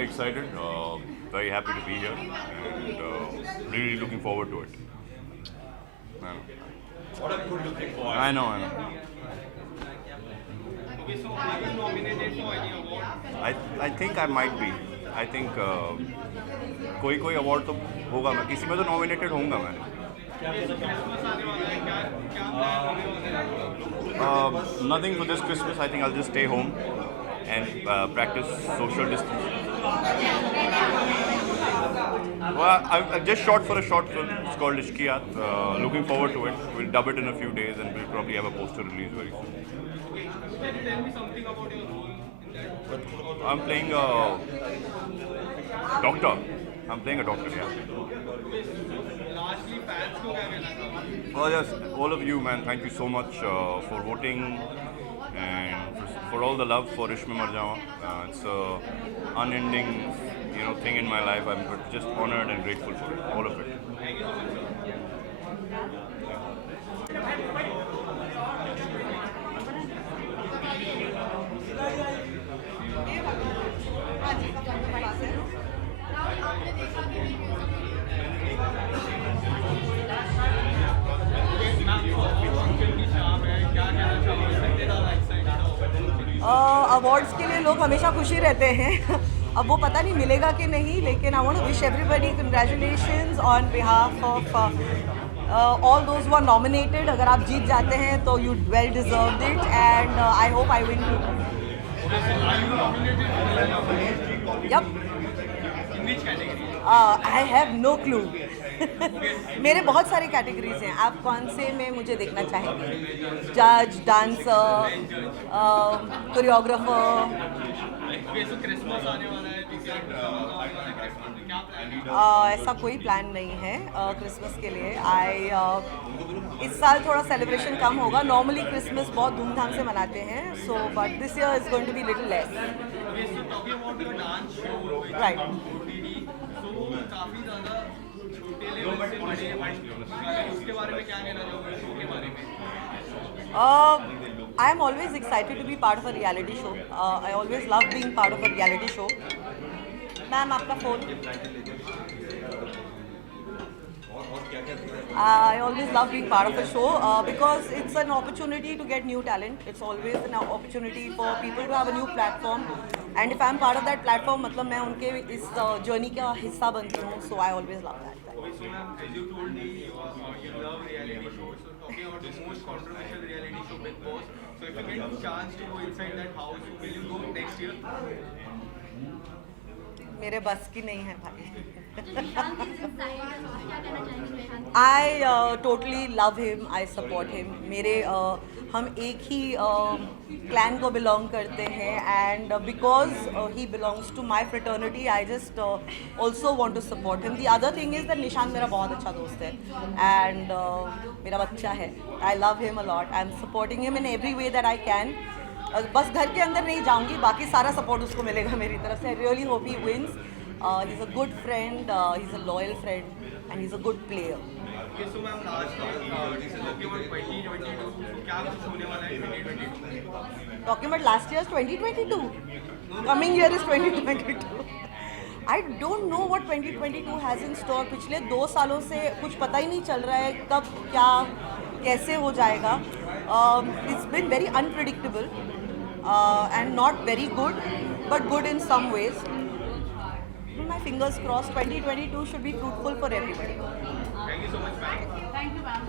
extremely excited. Very happy to be here, and really looking forward to it. I know. What a good looking boy. I know. I know. Okay, so are you nominated for any award? I think I might be. I think कोई award तो होगा, मैं किसी में तो nominated होऊंगा मैं. Christmas आने वाला है, क्या प्लान होने वाला है? Nothing for this Christmas. I think I'll just stay home and practice social distance. Well, I've just shot for a short film. It's called Ishkiyat. Looking forward to it. We'll dub it in a few days, and we'll probably have a poster release very soon. Okay, can you tell me something about your role in that? I'm playing a doctor. I'm playing a doctor, yeah. Okay, so largely fans को क्या कहना चाहोगे? Well, yes, all of you, man, thank you so much for voting and for all the love for Ishme Marjawa. It's a unending, thing in my life. I'm just honored and grateful for it, all of it. Thank you so much, sir. Awards के लिए लोग हमेशा खुशी रहते हैं. अब वो पता नहीं मिलेगा कि नहीं, लेकिन I want to wish everybody congratulations on behalf of all those who are nominated. अगर आप जीत जाते हैं तो you well deserved it, and I hope I win too. Yup, I have no clue. मेरे बहुत सारे कैटेगरीज हैं. आप कौन से में मुझे देखना चाहेंगे? जज, dancer, choreographer. Okay, so Christmas आने वाला है, टीचर आने वाला है क्रिसमस में, क्या प्लान है? ऐसा कोई प्लान नहीं है क्रिसमस के लिए. इस साल थोड़ा सेलिब्रेशन कम होगा. नॉर्मली क्रिसमस बहुत धूमधाम से मनाते हैं, so but this year is going to be little less. Okay, so talking about your dance show, which is Right. on OTT, so काफी ज़्यादा छोटे लेवल से बड़े height, उसके बारे में क्या कहना चाहोगे शो के बारे में? I am always excited to be part of a reality show. I always love being part of a reality show. Ma'am आपका phone. I always love being part of a show because it's an opportunity to get new talent. It's always an opportunity for people to have a new platform. And if I'm part of that platform, मतलब मैं उनके इस journey का हिस्सा बनती हूँ. So I always love that. Okay, so ma'am, as you told me, you love reality shows. So talking about the most controversial reality show, Big Boss. So if you get a chance to go inside that house, will you go next year? मेरे बस की नहीं है भाई. I totally love him. I support him. मेरे हम एक ही clan को बिलोंग करते हैं, and because he belongs to my fraternity, I just also want to support him. The other thing is that निशान मेरा बहुत अच्छा दोस्त है, and मेरा बच्चा है. I love him a lot. I'm supporting him in every way that I can. बस घर के अंदर नहीं जाऊंगी, बाकी सारा सपोर्ट उसको मिलेगा मेरी तरफ से. I really hope he wins. He's a good friend, he's a loyal friend, and he's a good player. Okay, so ma'am, last this is talking about 2022. So क्या कुछ होने वाला है 2022? Talking about last year's 2022. Coming year is 2022. I don't know what 2022 has in store. पिछले 2 सालों से कुछ पता ही नहीं चल रहा है कब क्या कैसे हो जाएगा. It's been very unpredictable and not very good, but good in some ways. My fingers crossed. 2022 should be fruitful for everybody. Thank you so much, ma'am. Thank you, ma'am.